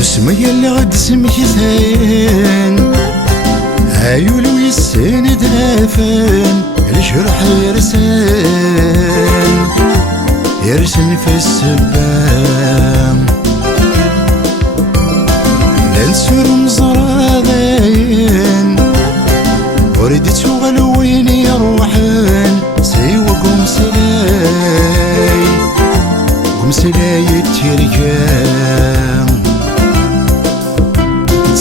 سمية اللي غد سميتين عيول ويسين دافن الجرح يرسن في السبام لنسور مزرادين وردت وغلوين يروحن سيوا قمسلاي الترجام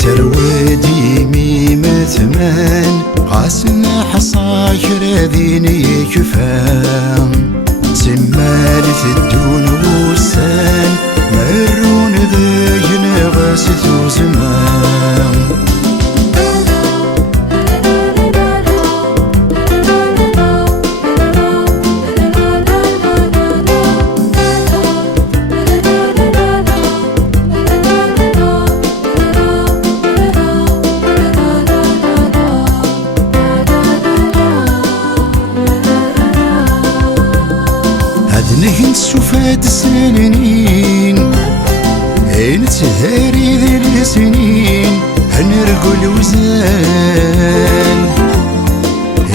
تروادي ميمة ثمان غاسنا حصاكر ذيني كفام سمالة الدون وسان مرون ذاين غاسث وزمام نهين سوفات السنين هين تهاري ذي السنين هنرقو الوزان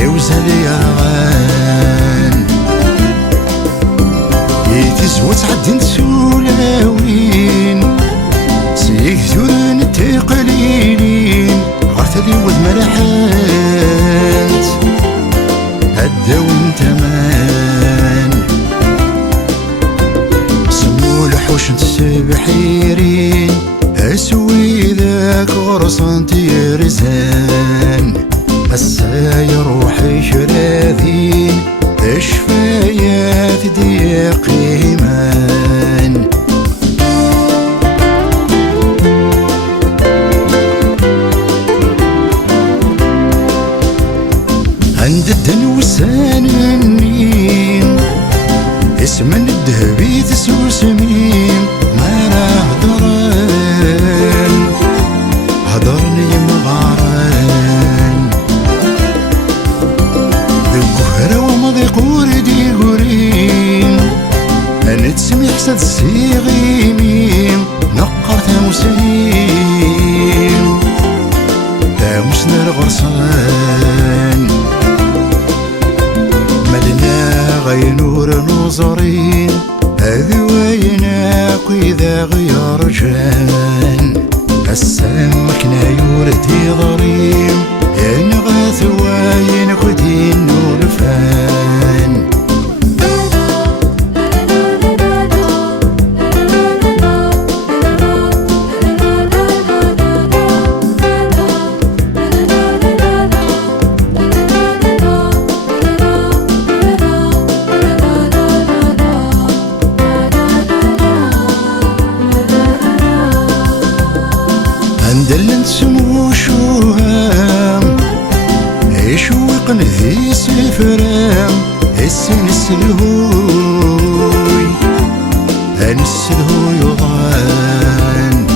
يوزال يرغان يتزوى تعدين سولاوين سيكثرن التقليلين غرثلي وذ ملحات هداون تمان وش نتسبحيرين اسوي ذاك غرصان تيرزان هسا روحي شراذين الشفايات ضيق ايمان عند الدنوسان النين اسم الذهبي تسوسمين ما راه هضرني مغارن ذو كهرة ومضي قوردي قورين أنا تسمي حسد السيغيمين نقر تاموسين تاموسنا الغرسان مدنا غينور نظرين هذي وينك وإذا غير جان السمك نايورتي ضريم ينغاث وينك ودين ولفان دلن سمو شوهام يشوقن ذي سفرام السن السلهوي السلهوي وضان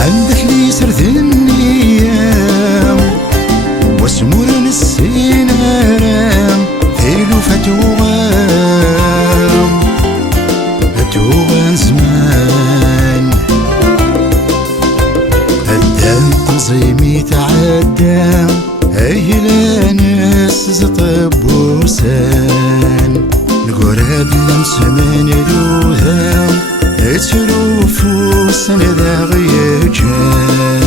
عندك لي سرد النيام واسمورن السينارام ثيلو فتوغان زمان تنظيمي تعدام هيلا ناس زطب وسان القراد لنسمان الوهام اتروفو سنة ذا غيجان